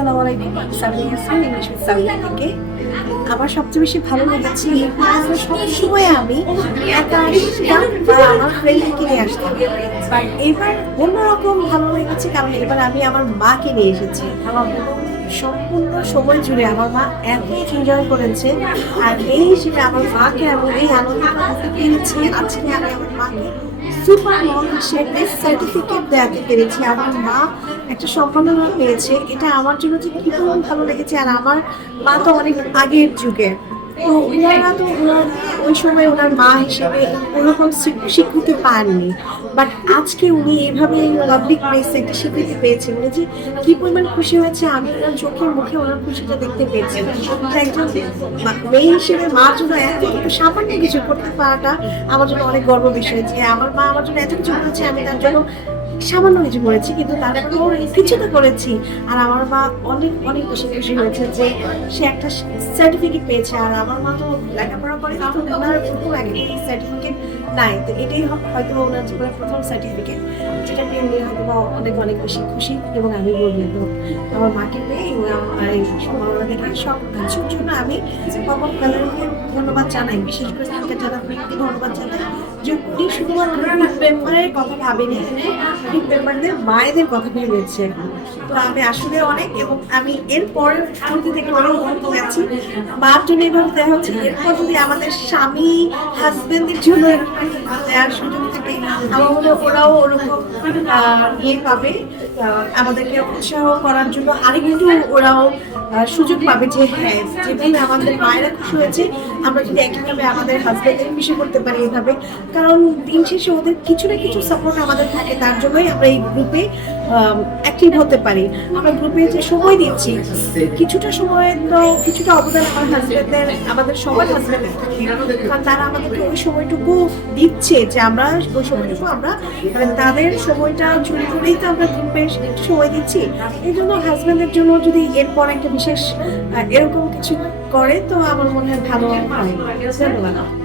আসসালামু আলাইকুম, Sabina Yasmin, English with Sabina থেকে। আমার সবচেয়ে বেশি ভালো লেগেছে এই ক্লাসে সবসময় আমি একা আসতাম বা আমার ফ্রেন্ডকে নিয়ে আসতাম, বাট এবার অন্যরকম ভালো লেগেছে কারণ এবার আমি আমার মাকে নিয়ে এসেছি। আমার সম্পূর্ণ সময় জুড়ে আমার মা এত এনজয় করেছে, আর এই হিসেবে আমার মাকে আমি এই আনন্দটা দিতে পেরেছি। আজকে আমি আমার মাকে সুপার মম হিসেবে সার্টিফিকেট দেওয়াতে পেরেছি। আমার মা একটা সম্মাননা পেয়েছে, এটা আমার জন্য যে কি পরিমাণ ভালো লেগেছে। আর আমার মা তো অনেক আগের যুগের, তো ওনারা তো ওই সময় ওনার মা হিসেবে ওরকম স্বীকৃতি পাননি, বাট আজকে উনি এইভাবে পাবলিক প্লেসে একটা স্বীকৃতি পেয়েছেন। উনি যে কি পরিমাণ খুশি হয়েছে আমি ওনার চোখের মুখে ওনার খুশিটা দেখতে পেয়েছি। একজন মেয়ে হিসেবে মার জন্য এত সামান্য কিছু করতে পারাটা আমার জন্য অনেক গর্ব বিষয় যে আমার মা আমার জন্য এত কিছু করেছে, আমি তার জন্য সামান্য কিছু করেছি, কিন্তু তারপর কিছু তো করেছি। আর আমার মা অনেক অনেক বেশি খুশি হয়েছে যে সে একটা সার্টিফিকেট পেয়েছে। আর আমার মা তো লেখাপড়া করে, তো ওনার প্রথম একাডেমিক সার্টিফিকেট নাই, তো এটাই হয়তো ওনার জীবনের প্রথম সার্টিফিকেট, যেটা পেয়ে উনি হয়তো অনেক অনেক বেশি খুশি। এবং আমি বলবো আমার মাকে পেয়ে এই সম্ভাবনা দেখে সব কিছুর জন্য আমি পপআপ গ্যালারিকে ধন্যবাদ জানাই, বিশেষ করে তাকে ধন্যবাদ জানাই যে উনি শুধুমাত্র মেম্বারের কথা ভাবেনি, মেম্বারদের মায়েদের কথা ভেবেছে। তো আমি আসলে অনেক, এবং আমি এরপরে পরবর্তী থেকে অনেক উপকৃত গেছি। মার জন্য এভাবে দেওয়া হচ্ছে, এরপর যদি আমাদের স্বামী হাজবেন্ডের জন্য দেওয়ার সুযোগ থাকে, আমার মনে হয় ওরাও ওরকম ইয়ে পাবে, আমাদেরকে উৎসাহ করার জন্য আরেকটু ওরাও সুযোগ পাবে যে হ্যাঁ, যেভাবে আমাদের মায়েরা খুশি হয়েছে আমরা যদি একইভাবে আমাদের হাজবেন্ডের খুশি করতে পারি এভাবে। কারণ দিন শেষে ওদের কিছু না কিছু সাপোর্ট আমাদের থাকে, তার জন্যই আমরা এই গ্রুপে অ্যাক্টিভ হতে পারি। আমরা গ্রুপে যে সময় দিচ্ছি, কিছুটা সময় তো কিছুটা অবদান আমার হাজবেন্ডের, আমাদের সবার হাজবেন্ডের থাকে, কারণ তারা আমাদেরকে ওই সময়টুকু দিচ্ছে যে আমরা ওই সময়টুকু আমরা মানে তাদের সময়টা চুরি করেই তো আমরা গ্রুপে সময় দিচ্ছি। এই জন্য হাজবেন্ডের জন্য যদি এরপর একটা বিশেষ এরকম কিছু করে তো আমার মনে হয় ভালো হয়। ধন্যবাদ।